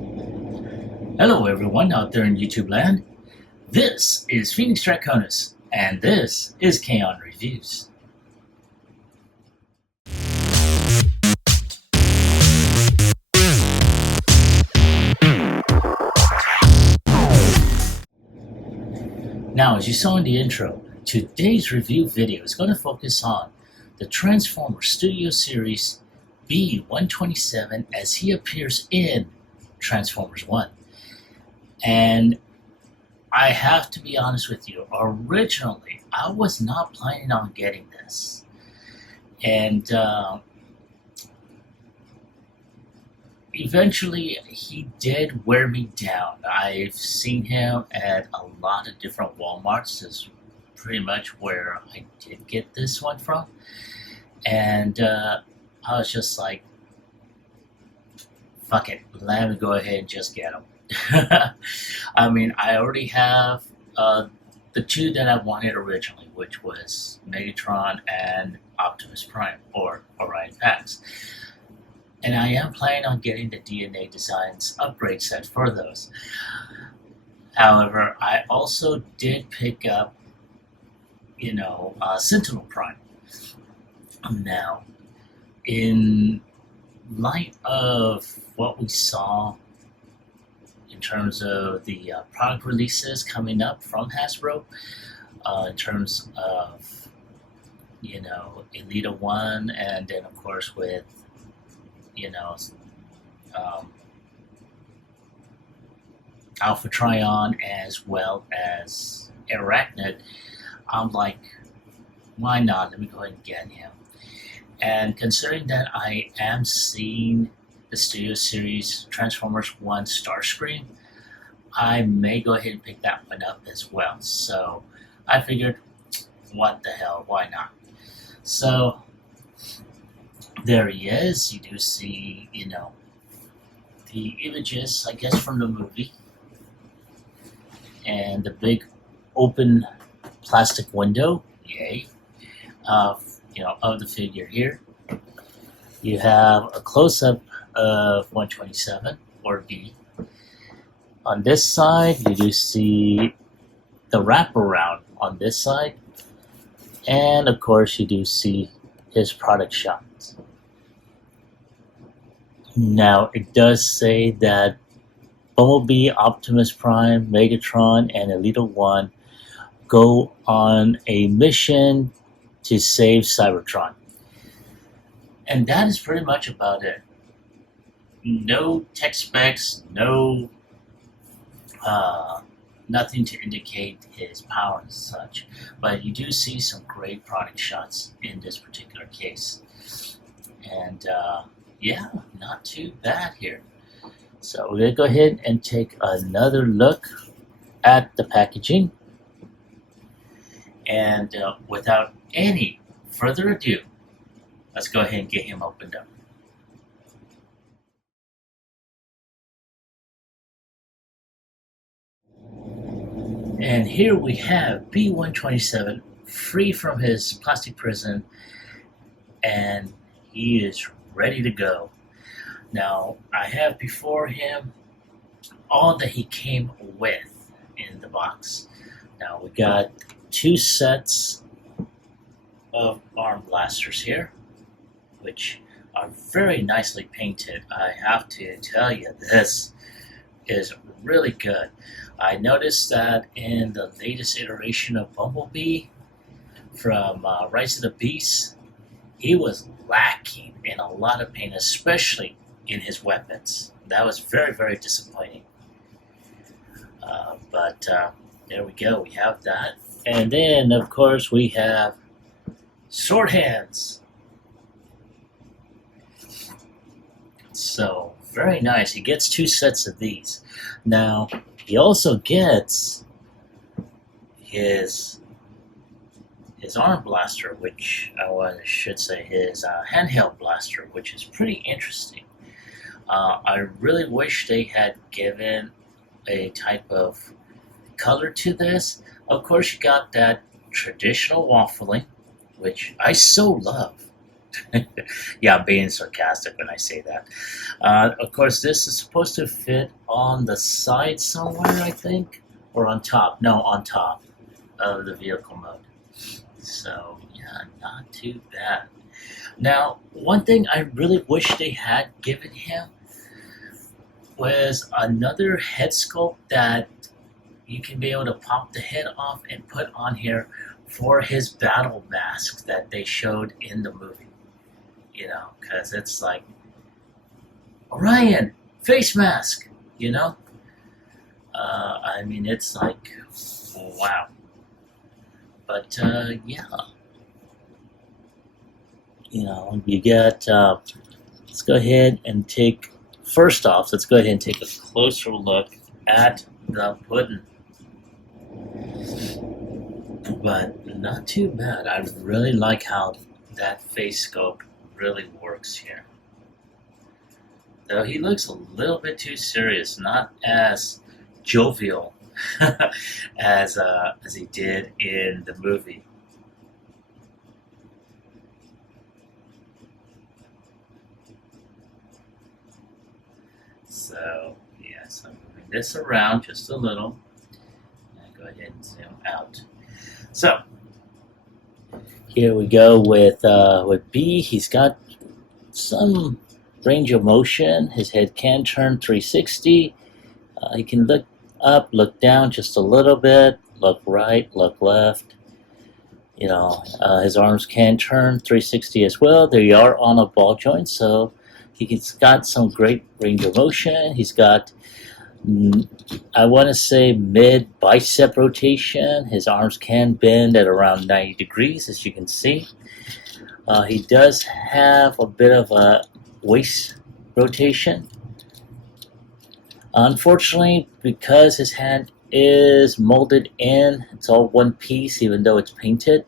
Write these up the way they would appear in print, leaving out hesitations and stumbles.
Hello everyone out there in YouTube land. This is Phoenix Draconis, and this is Kaon Reviews. Now, as you saw in the intro, today's review video is going to focus on the Transformers Studio Series B-127 as he appears in Transformers 1. And I have to be honest with you, originally I was not planning on getting this. And eventually he did wear me down. I've seen him at a lot of different Walmarts. Is pretty much where I did get this one from. And I was just like, fuck it, let me go ahead and just get him. I mean, I already have the two that I wanted originally, which was Megatron and Optimus Prime, or Orion Pax. And I am planning on getting the DNA Designs upgrade set for those. However, I also did pick up, Sentinel Prime. Now, in light of what we saw in terms of the product releases coming up from Hasbro, in terms of, Elita 1, and then of course with, Alpha Trion as well as Arachnid, I'm like, why not? Let me go ahead and get him. And considering that I am seeing the Studio Series Transformers 1 Starscream, I may go ahead and pick that one up as well. So I figured, what the hell, why not? So there he is. You do see, the images, I guess, from the movie. And the big open plastic window, yay, of the figure here. You have a close-up of 127, or B. On this side, you do see the wraparound on this side. And of course, you do see his product shots. Now, it does say that Bumblebee, Optimus Prime, Megatron, and Elita 1 go on a mission to save Cybertron. And that is pretty much about it. No tech specs, nothing to indicate his power and such. But you do see some great product shots in this particular case. And yeah, not too bad here. So we're going to go ahead and take another look at the packaging. And without any further ado, let's go ahead and get him opened up. And here we have B-127 free from his plastic prison, and he is ready to go. Now, I have before him all that he came with in the box. Now, we got 2 sets of arm blasters here, which are very nicely painted. I have to tell you, this is really good. I noticed that in the latest iteration of Bumblebee from Rise of the Beast, he was lacking in a lot of paint, especially in his weapons. That was very, very disappointing. But there we go, we have that. And then, of course, we have sword hands. So, very nice. He gets 2 sets of these. Now, he also gets his arm blaster, which I should say his handheld blaster, which is pretty interesting. I really wish they had given a type of color to this. Of course, you got that traditional waffling, which I so love. Yeah, I'm being sarcastic when I say that. Of course, this is supposed to fit on the side somewhere, I think, or on top. No, on top of the vehicle mode. So, yeah, not too bad. Now, one thing I really wish they had given him was another head sculpt that you can be able to pop the head off and put on here for his battle mask that they showed in the movie. You know, because it's like, Orion, face mask, you know? I mean, it's like, wow. But, yeah. You know, you get, let's go ahead and take, first off, let's go ahead and take a closer look at the pudding. But not too bad. I really like how that face scope really works here. Though he looks a little bit too serious, not as jovial as he did in the movie. So yes, I'm moving this around just a little. And go ahead and zoom out. So here we go with B. He's got some range of motion. His head can turn 360. He can look up, look down just a little bit, look right, look left. You know, his arms can turn 360 as well. They are on a ball joint, so he's got some great range of motion. He's got, I want to say, mid bicep rotation. His arms can bend at around 90 degrees, as you can see. He does have a bit of a waist rotation. Unfortunately, because his hand is molded in, it's all one piece, even though it's painted,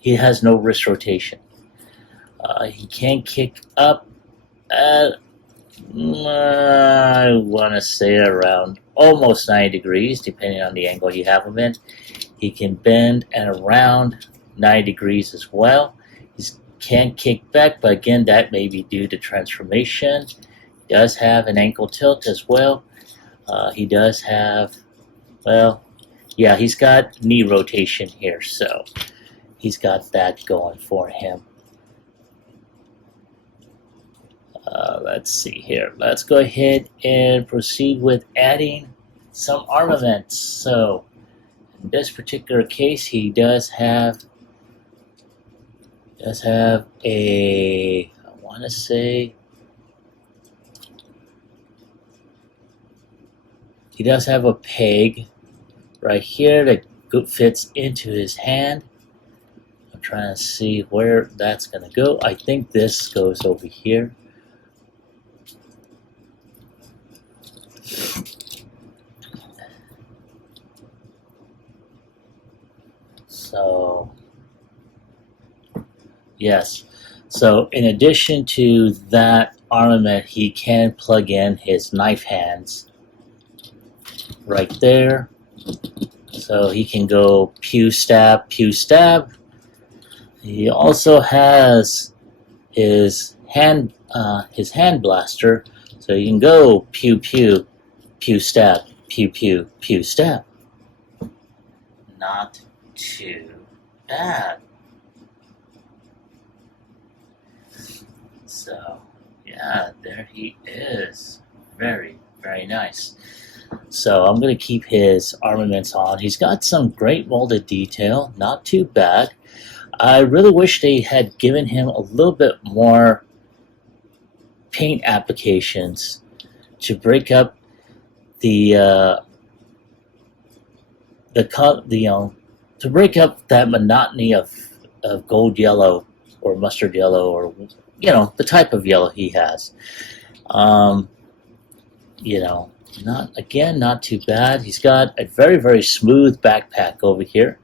he has no wrist rotation. He can kick up at, I want to say, around almost 90 degrees, depending on the angle you have him in. He can bend at around 90 degrees as well. He can kick back, but again, that may be due to transformation. He does have an ankle tilt as well. He does have, well, yeah, he's got knee rotation here, so he's got that going for him. Let's see here. Let's go ahead and proceed with adding some armaments. So in this particular case, he does have a, I want to say, he does have a peg right here that fits into his hand. I'm trying to see where that's going to go. I think this goes over here. So, yes. So in addition to that armament, he can plug in his knife hands right there. So he can go pew stab, pew stab. He also has his hand blaster, so you can go pew pew, pew stab, pew pew, pew stab. Not too bad. So yeah, there he is. Very, very nice. So I'm going to keep his armaments on. He's got some great molded detail, not too bad. I really wish they had given him a little bit more paint applications to break up to break up that monotony of gold yellow or mustard yellow, or the type of yellow he has. Not too bad. He's got a very, very smooth backpack over here,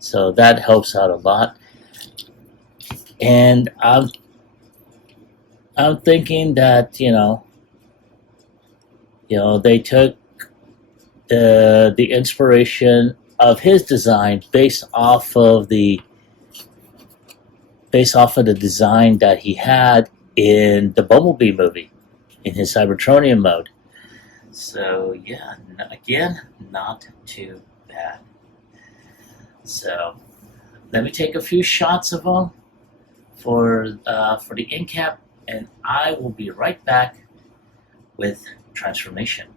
so that helps out a lot. And I'm thinking that they took the inspiration of his design based off of the based off of the design that he had in the Bumblebee movie, in his Cybertronian mode. So yeah, again, not too bad. So let me take a few shots of them for the end cap, and I will be right back with transformation.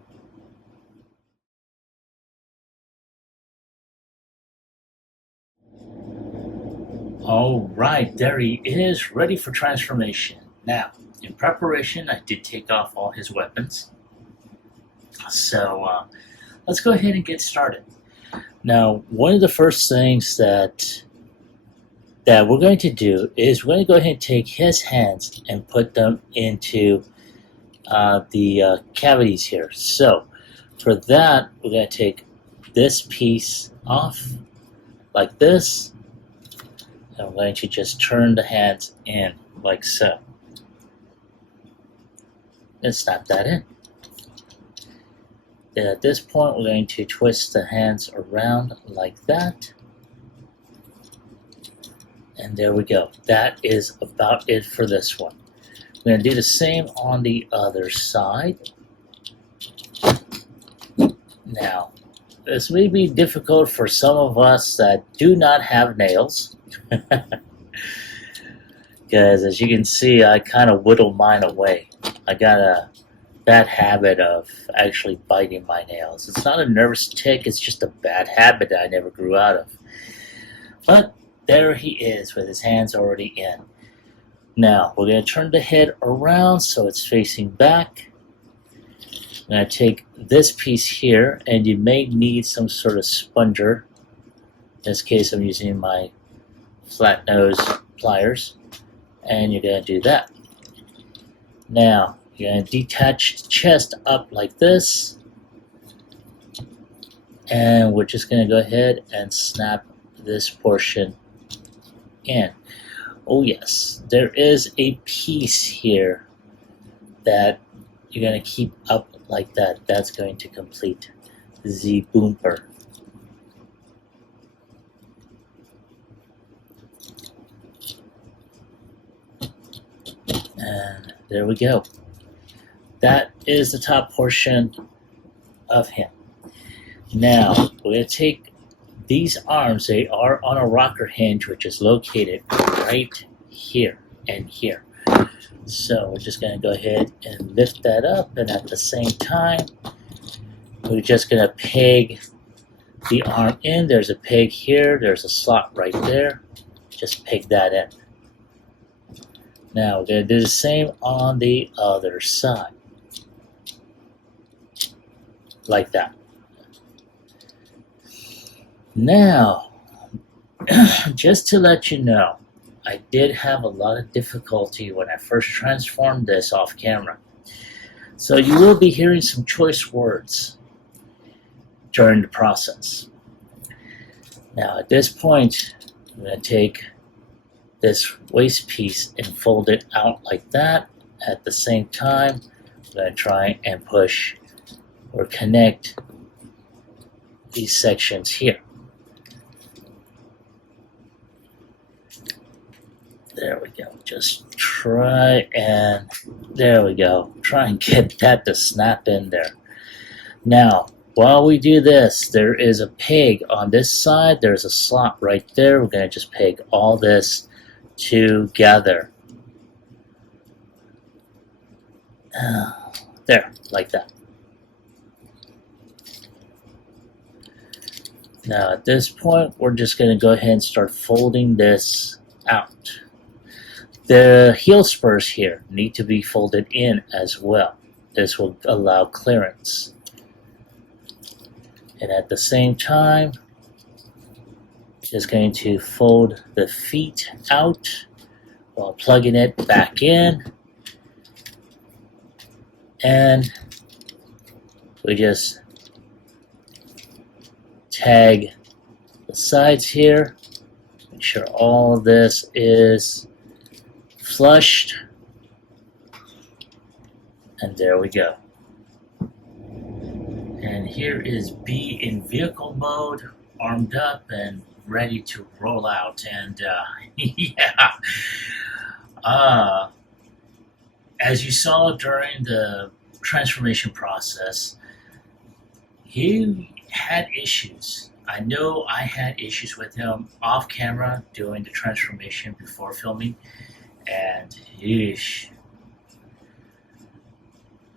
All right, there he is, ready for transformation. Now, in preparation, I did take off all his weapons. So let's go ahead and get started. Now, one of the first things that we're going to do is we're going to go ahead and take his hands and put them into the cavities here. So for that, we're going to take this piece off like this, and we're going to just turn the hands in like so, and snap that in. Then at this point, we're going to twist the hands around like that. And there we go. That is about it for this one. We're going to do the same on the other side. Now, this may be difficult for some of us that do not have nails. Because as you can see, I kind of whittle mine away. I got a bad habit of actually biting my nails. It's not a nervous tick, it's just a bad habit that I never grew out of. But there he is with his hands already in. Now, we're going to turn the head around so it's facing back. I'm going to take this piece here, and you may need some sort of sponger. In this case, I'm using my flat nose pliers, and you're going to do that. Now, you're going to detach the chest up like this, and we're just going to go ahead and snap this portion in. Oh yes, there is a piece here that you're going to keep up like that. That's going to complete the bumper. And there we go. That is the top portion of him. Now, we're going to take these arms. They are on a rocker hinge, which is located right here and here. So we're just going to go ahead and lift that up, and at the same time, we're just going to peg the arm in. There's a peg here. There's a slot right there. Just peg that in. Now, we're going to do the same on the other side. Like that. Now, just to let you know, I did have a lot of difficulty when I first transformed this off camera. So you will be hearing some choice words during the process. Now at this point, I'm going to take this waist piece and fold it out like that. At the same time, I'm going to try and push or connect these sections here. There we go. Just try and, there we go. Try and get that to snap in there. Now, while we do this, there is a peg on this side. There's a slot right there. We're going to just peg all this together. There, like that. Now at this point, we're just going to go ahead and start folding this out. The heel spurs here need to be folded in as well. This will allow clearance. And at the same time, just going to fold the feet out while plugging it back in. And we just tag the sides here. Make sure all this is flushed. And there we go. And here is B in vehicle mode, armed up and ready to roll out. And yeah, uh, as you saw during the transformation process, he had issues. I know I had issues with him off camera doing the transformation before filming, and yeesh,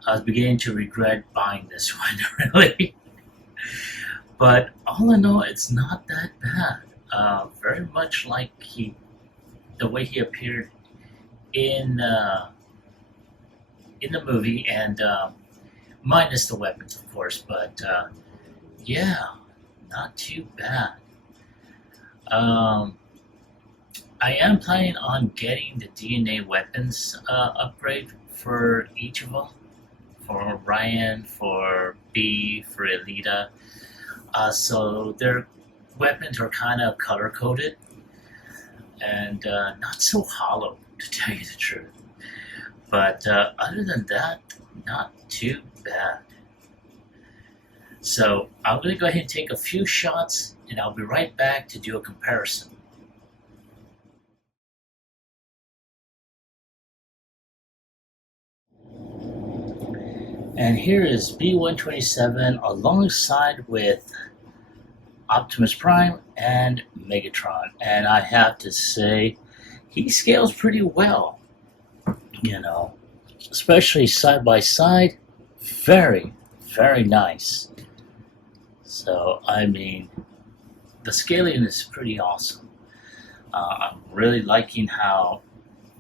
I was beginning to regret buying this one, really. But all in all, it's not that bad. Very much like the way he appeared in in the movie, and minus the weapons, of course. But yeah, not too bad. Um, I am planning on getting the DNA weapons upgrade for each of them. For Ryan, for B, for Elita. So their weapons are kind of color coded and not so hollow, to tell you the truth. But other than that, not too bad. So I'm going to go ahead and take a few shots, and I'll be right back to do a comparison. And here is B-127 alongside with Optimus Prime and Megatron. And I have to say, he scales pretty well, you know, especially side by side. Very, very nice. So, I mean, the scaling is pretty awesome. I'm really liking how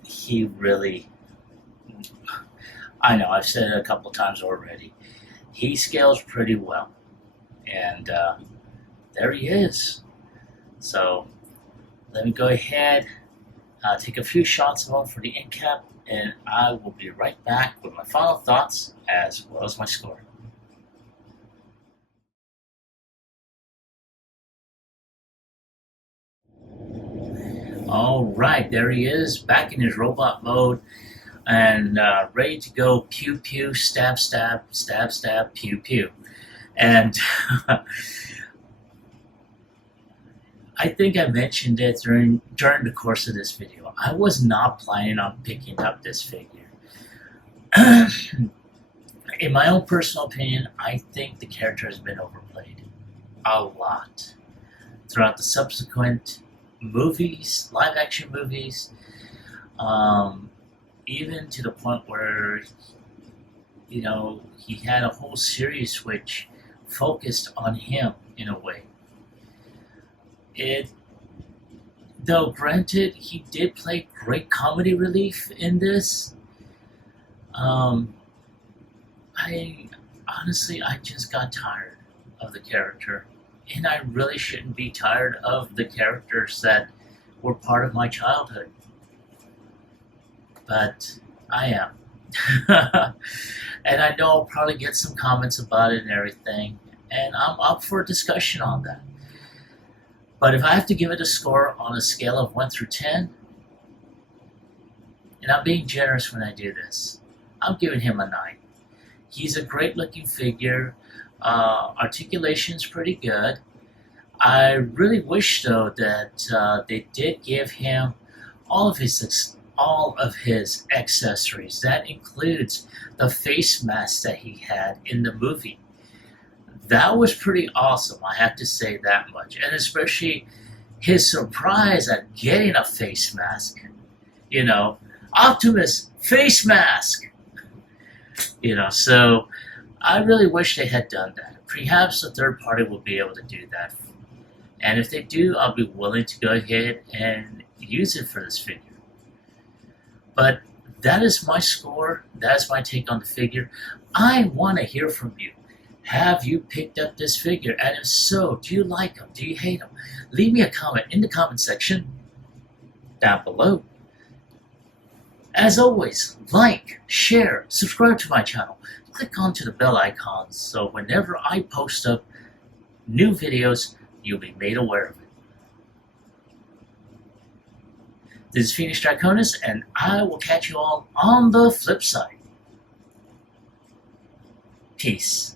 he really, I know I've said it a couple times already, he scales pretty well. And there he is. So let me go ahead, take a few shots of him for the end cap, and I will be right back with my final thoughts as well as my score. All right, there he is, back in his robot mode and ready to go pew pew, stab stab, stab stab, pew pew. And I think I mentioned it during the course of this video. I was not planning on picking up this figure. In my own personal opinion, I think the character has been overplayed a lot throughout the subsequent movies, live action movies, even to the point where, you know, he had a whole series which focused on him in a way. Though granted, he did play great comedy relief in this. I honestly, I just got tired of the character, and I really shouldn't be tired of the characters that were part of my childhood, but I am. And I know I'll probably get some comments about it and everything, and I'm up for a discussion on that. But if I have to give it a score on a scale of 1 through 10, and I'm being generous when I do this, I'm giving him a 9. He's a great looking figure. Articulation's pretty good. I really wish though that they did give him all of his accessories. That includes the face mask that he had in the movie. That was pretty awesome, I have to say that much. And especially his surprise at getting a face mask. You know, Optimus, face mask! You know, so I really wish they had done that. Perhaps a third party will be able to do that. And if they do, I'll be willing to go ahead and use it for this figure. But that is my score. That is my take on the figure. I want to hear from you. Have you picked up this figure? And if so, do you like him? Do you hate him? Leave me a comment in the comment section down below. As always, like, share, subscribe to my channel. Click onto the bell icon so whenever I post up new videos, you'll be made aware of it. This is Phoenix Draconis, and I will catch you all on the flip side. Peace.